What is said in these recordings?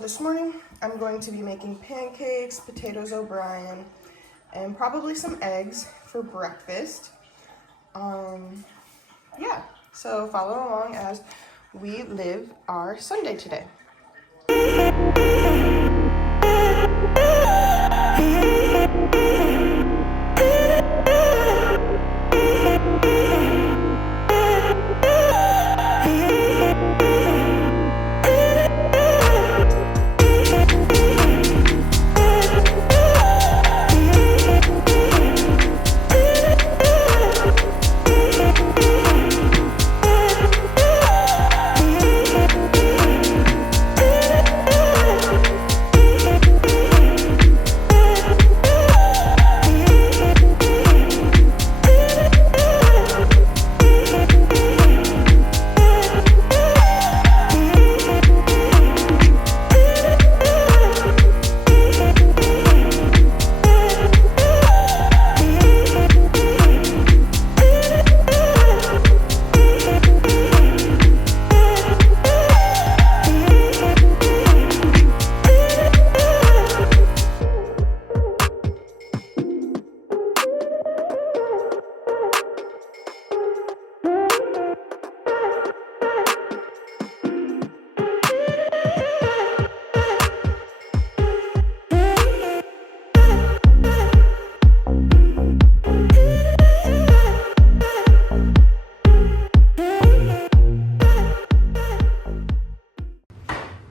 this morning I'm going to be making pancakes, potatoes O'Brien, and probably some eggs for breakfast. Yeah, so follow along as we live our Sunday today.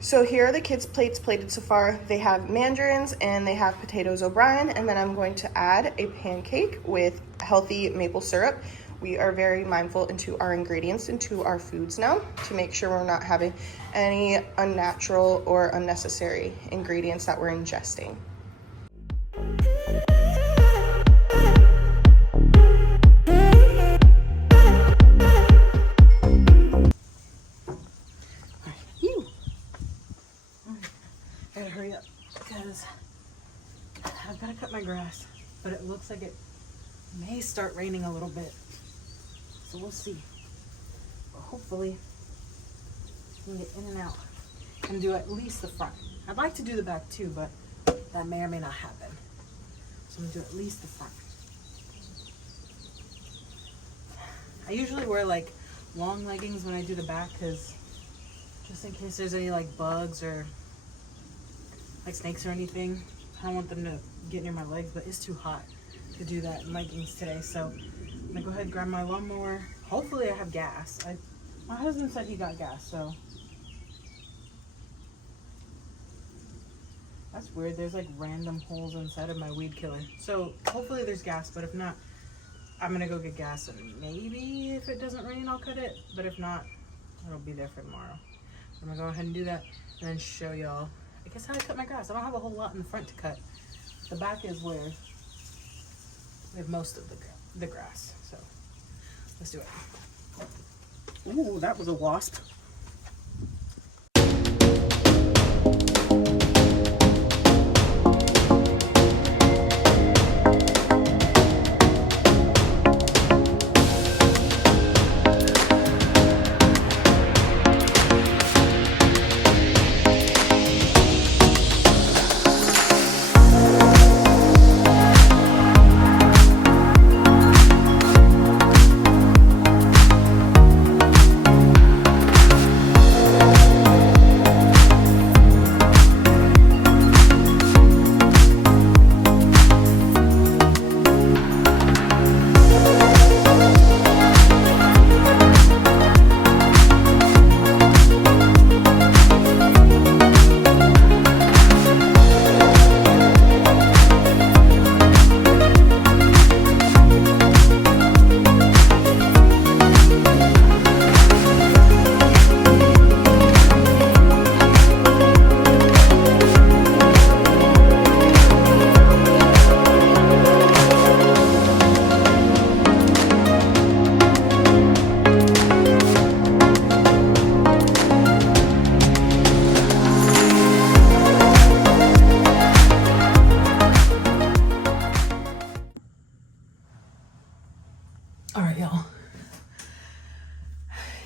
So here are the kids' plates plated so far. They have mandarins and they have potatoes O'Brien, and then I'm going to add a pancake with healthy maple syrup. We are very mindful into our ingredients, into our foods now, to make sure we're not having any unnatural or unnecessary ingredients that we're ingesting. I gotta hurry up because I've gotta cut my grass, but it looks like it may start raining a little bit, so we'll see. But hopefully we can get in and out and do at least the front. I'd like to do the back too, but that may or may not happen. So I'm gonna do at least the front. I usually wear like long leggings when I do the back, because just in case there's any like bugs or like snakes or anything. I don't want them to get near my legs, but it's too hot to do that in leggings today. So I'm gonna go ahead and grab my lawnmower. Hopefully I have gas. My husband said he got gas, so. That's weird, there's like random holes inside of my weed killer. So hopefully there's gas, but if not, I'm gonna go get gas, and maybe if it doesn't rain, I'll cut it. But if not, it'll be there for tomorrow. I'm gonna go ahead and do that and then show y'all, I guess, how I cut my grass. I don't have a whole lot in the front to cut. The back is where we have most of the grass. So let's do it. Ooh, that was a wasp.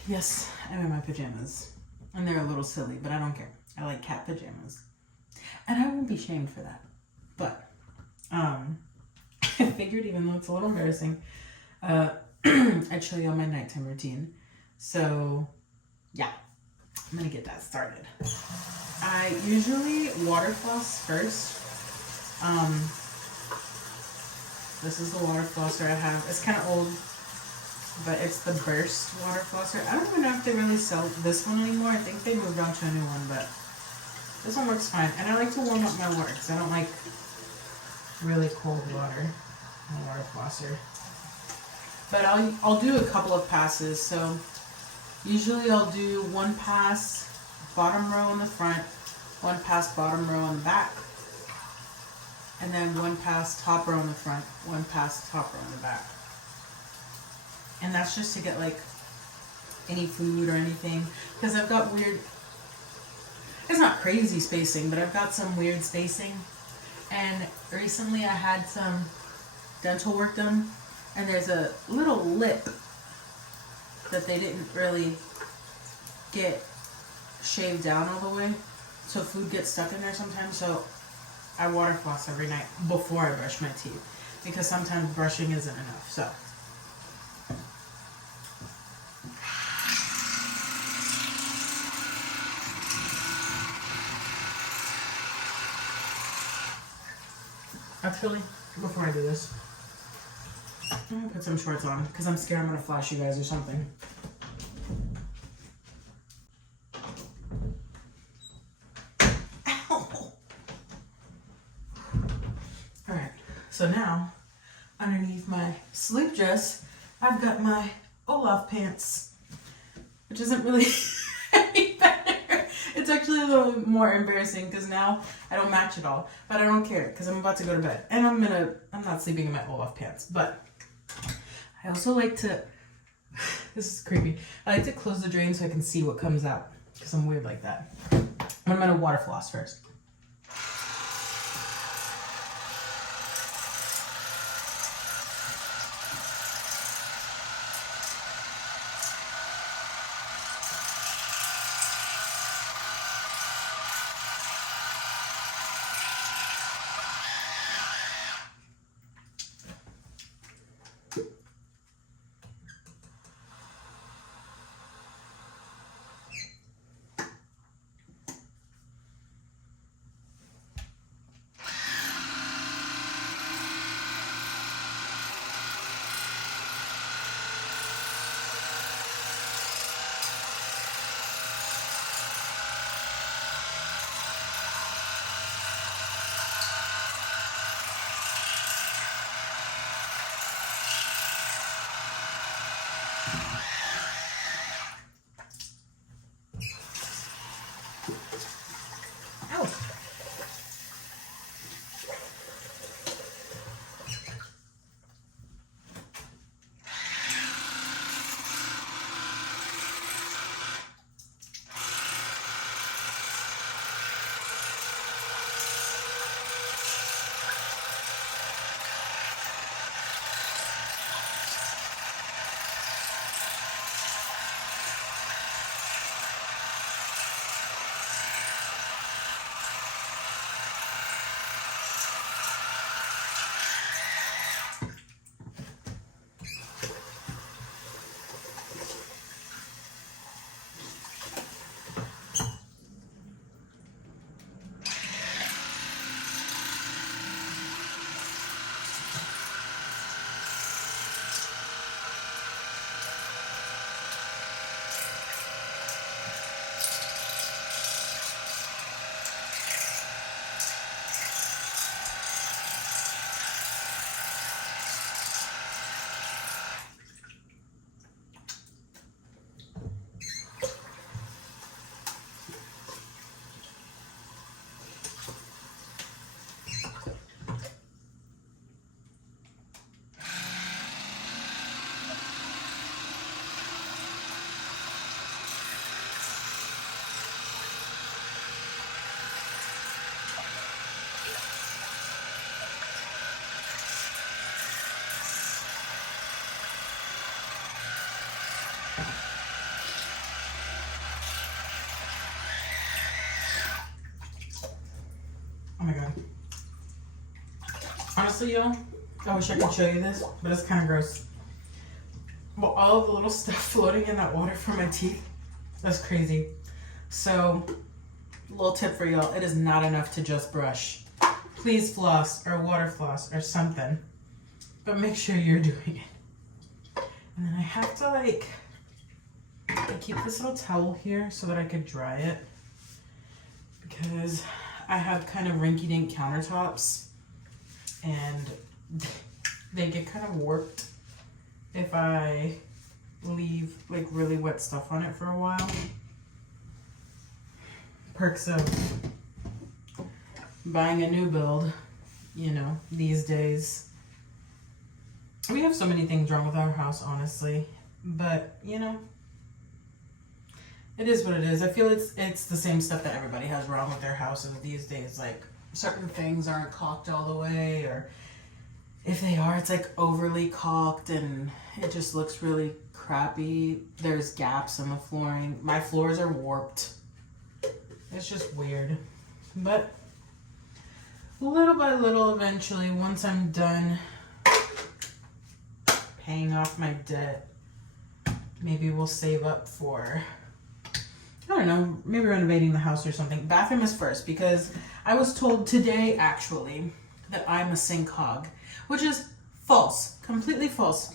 Yes, I'm in my pajamas, and they're a little silly, but I don't care. I like cat pajamas. And I won't be shamed for that. But I figured, even though it's a little embarrassing, I'd show you all my nighttime routine. So yeah, I'm gonna get that started. I usually water floss first. This is the water flosser I have. It's kind of old, but it's the Burst water flosser. I don't even know if they really sell this one anymore. I think they moved on to a new one, but this one works fine. And I like to warm up my water because I don't like really cold water in a water flosser. But I'll do a couple of passes. So usually I'll do one pass bottom row in the front, one pass bottom row in the back, and then one pass top row in the front, one pass top row in the back. And that's just to get like any food or anything, because I've got weird, it's not crazy spacing, but I've got some weird spacing. And recently I had some dental work done, and there's a little lip that they didn't really get shaved down all the way, so food gets stuck in there sometimes. So I water floss every night before I brush my teeth, because sometimes brushing isn't enough. So actually, before I do this, I'm gonna put some shorts on because I'm scared I'm gonna flash you guys or something. Ow! Alright, so now underneath my sleep dress, I've got my Olaf pants, which isn't really any better. It's actually a little more embarrassing because now I don't match it all, but I don't care because I'm about to go to bed and I'm not sleeping in my Olaf pants. But I also like to, this is creepy, I like to close the drain so I can see what comes out because I'm weird like that. I'm gonna water floss first. honestly, y'all, I wish I could show you this, but it's kind of gross. But all the little stuff floating in that water from my teeth, that's crazy. So, little tip for y'all, it is not enough to just brush. Please floss or water floss or something, but make sure you're doing it. And then I have to I keep this little towel here so that I could dry it, because I have kind of rinky-dink countertops and they get kind of warped if I leave like really wet stuff on it for a while. Perks of buying a new build, you know, these days. We have so many things wrong with our house, honestly, but you know, it is what it is. I feel it's the same stuff that everybody has wrong with their houses these days. Like certain things aren't caulked all the way, or if they are, it's like overly caulked and it just looks really crappy. There's gaps in the flooring. My floors are warped. It's just weird. But little by little, eventually, once I'm done paying off my debt, maybe we'll save up for, I don't know, maybe renovating the house or something. Bathroom is first, because I was told today, actually, that I'm a sink hog, which is false, completely false.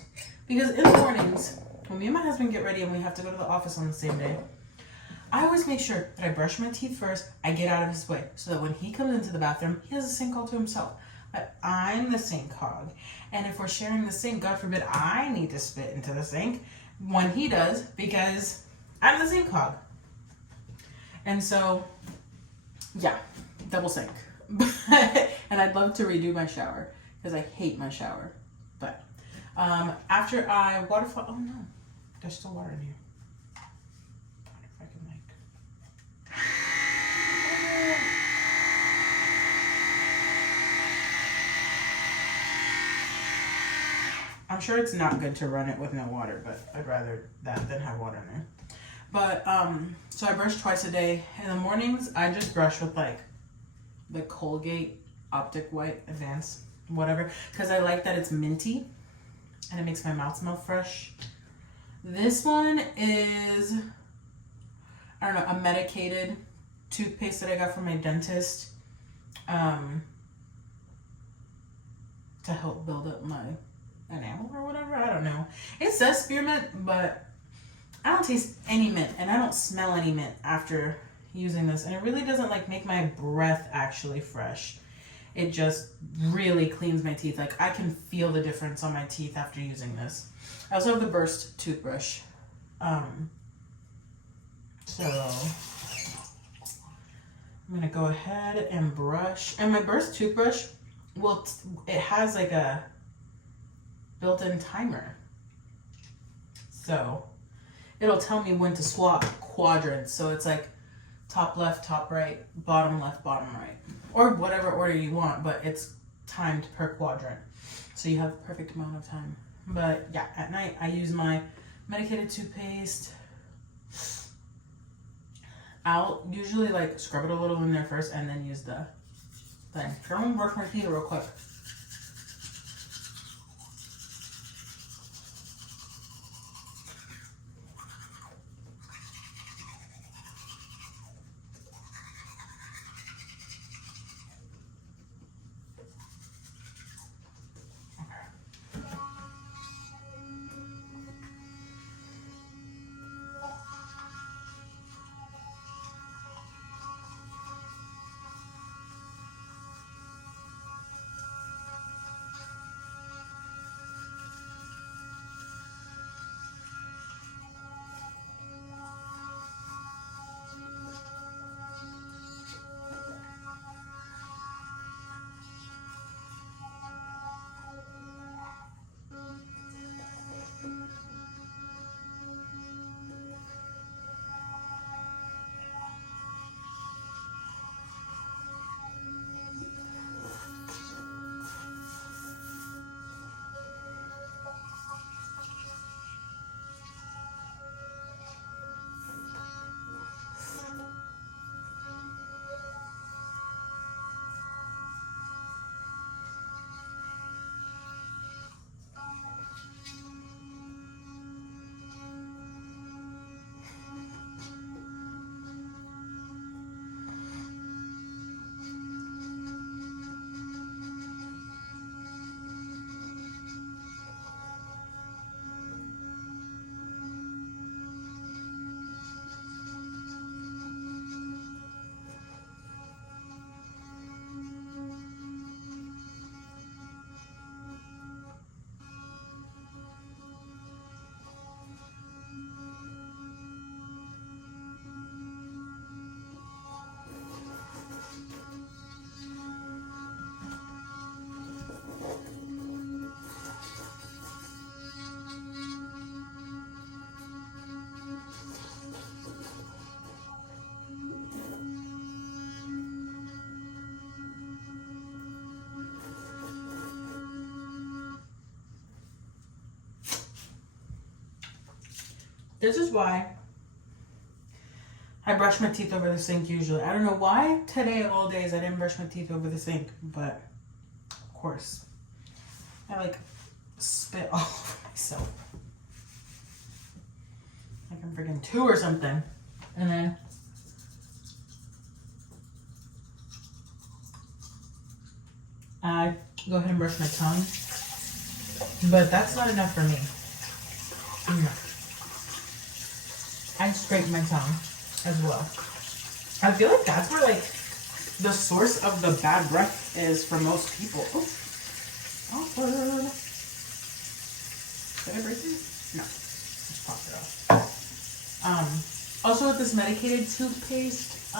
Because in the mornings, when me and my husband get ready and we have to go to the office on the same day, I always make sure that I brush my teeth first, I get out of his way, so that when he comes into the bathroom, he has a sink all to himself. But I'm the sink hog. And if we're sharing the sink, God forbid I need to spit into the sink when he does, because I'm the sink hog. And so, yeah, double sink. And I'd love to redo my shower, because I hate my shower. But after I waterfall, oh no, there's still water in here. I wonder if I can I'm sure it's not good to run it with no water, but I'd rather that than have water in there. But, so I brush twice a day. In the mornings, I just brush with like the Colgate Optic White Advanced, whatever, because I like that it's minty and it makes my mouth smell fresh. This one is, I don't know, a medicated toothpaste that I got from my dentist to help build up my enamel or whatever. I don't know. It says spearmint, but I don't taste any mint and I don't smell any mint after using this, and it really doesn't like make my breath actually fresh. It just really cleans my teeth. Like I can feel the difference on my teeth after using this. I also have the Burst toothbrush. So I'm gonna go ahead and brush, and my Burst toothbrush it has like a built-in timer, so it'll tell me when to swap quadrants. So it's like top left, top right, bottom left, bottom right, or whatever order you want, but it's timed per quadrant, so you have the perfect amount of time. But yeah, at night I use my medicated toothpaste. I'll usually like scrub it a little in there first and then use the thing. I'm gonna brush my teeth real quick. This is why I brush my teeth over the sink usually. I don't know why today of all days I didn't brush my teeth over the sink, but of course. I like spit all over myself. Like I'm freaking 2 or something. And then I go ahead and brush my tongue. But that's not enough for me. No. I scrape my tongue as well. I feel like that's where like the source of the bad breath is for most people. Oh, awkward. Did I break it? No. Just popped it off. Also with this medicated toothpaste,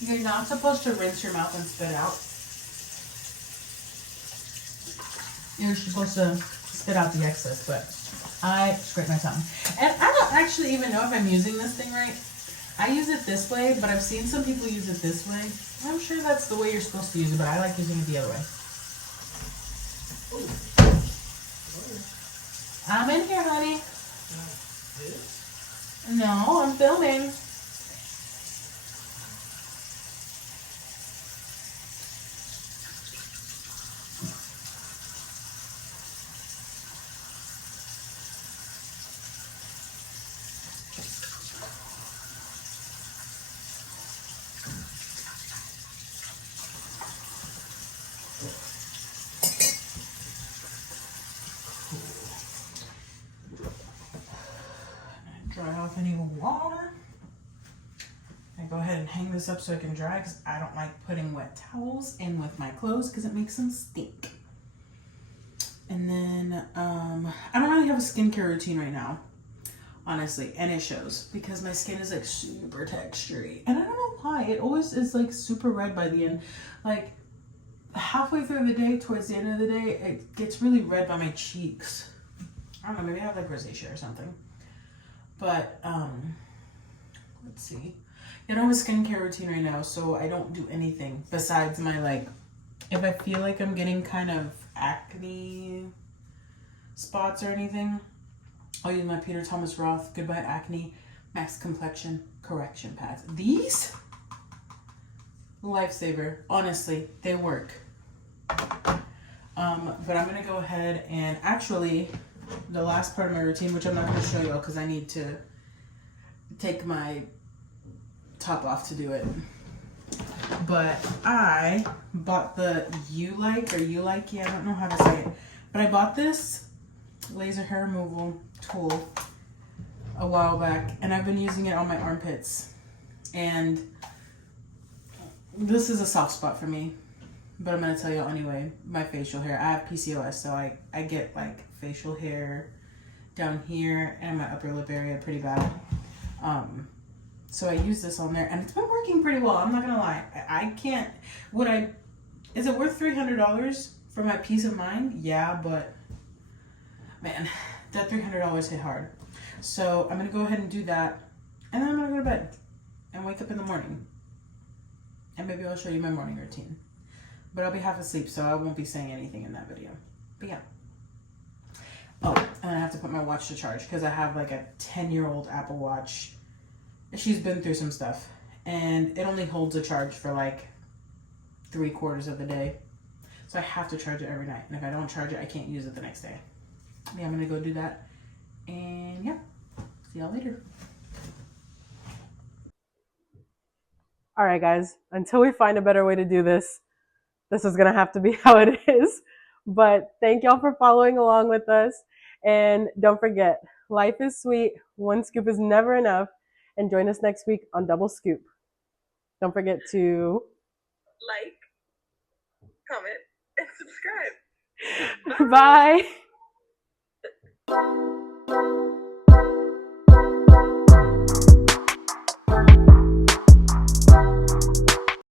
you're not supposed to rinse your mouth and spit out. You're supposed to spit out the excess, but I scrape my tongue. And I don't actually even know if I'm using this thing right. I use it this way, but I've seen some people use it this way. I'm sure that's the way you're supposed to use it, but I like using it the other way. I'm in here, honey. No, I'm filming. Dry off any water. I go ahead and hang this up so it can dry because I don't like putting wet towels in with my clothes because it makes them stink. And then I don't really have a skincare routine right now, honestly, and it shows because my skin is like super textury, and I don't know why. It always is like super red by the end. Like halfway through the day, towards the end of the day, it gets really red by my cheeks. I don't know, maybe I have like rosacea or something. But let's see. I don't have a skincare routine right now, so I don't do anything besides my like, if I feel like I'm getting kind of acne spots or anything, I'll use my Peter Thomas Roth Goodbye Acne Max Complexion Correction Pads. These, lifesaver. Honestly, they work. But I'm gonna go ahead and actually, the last part of my routine, which I'm not gonna show y'all because I need to take my top off to do it. But I bought the I don't know how to say it, but I bought this laser hair removal tool a while back, and I've been using it on my armpits, and this is a soft spot for me, but I'm gonna tell you anyway. My facial hair, I have PCOS, so I get like facial hair down here and my upper lip area pretty bad. So I use this on there, and it's been working pretty well. I'm not gonna lie. I can't. Is it worth $300 for my peace of mind? Yeah, but man, that $300 hit hard. So I'm gonna go ahead and do that, and then I'm gonna go to bed and wake up in the morning, and maybe I'll show you my morning routine. But I'll be half asleep, so I won't be saying anything in that video. But yeah. Oh, and I have to put my watch to charge because I have like a 10-year-old Apple Watch. She's been through some stuff, and it only holds a charge for like 3/4 of the day. So I have to charge it every night. And if I don't charge it, I can't use it the next day. Yeah, I'm gonna go do that. And yeah, see y'all later. All right, guys, until we find a better way to do this, this is gonna have to be how it is. But thank y'all for following along with us. And don't forget, life is sweet. One scoop is never enough. And join us next week on Double Scoop. Don't forget to like, comment, and subscribe. Bye.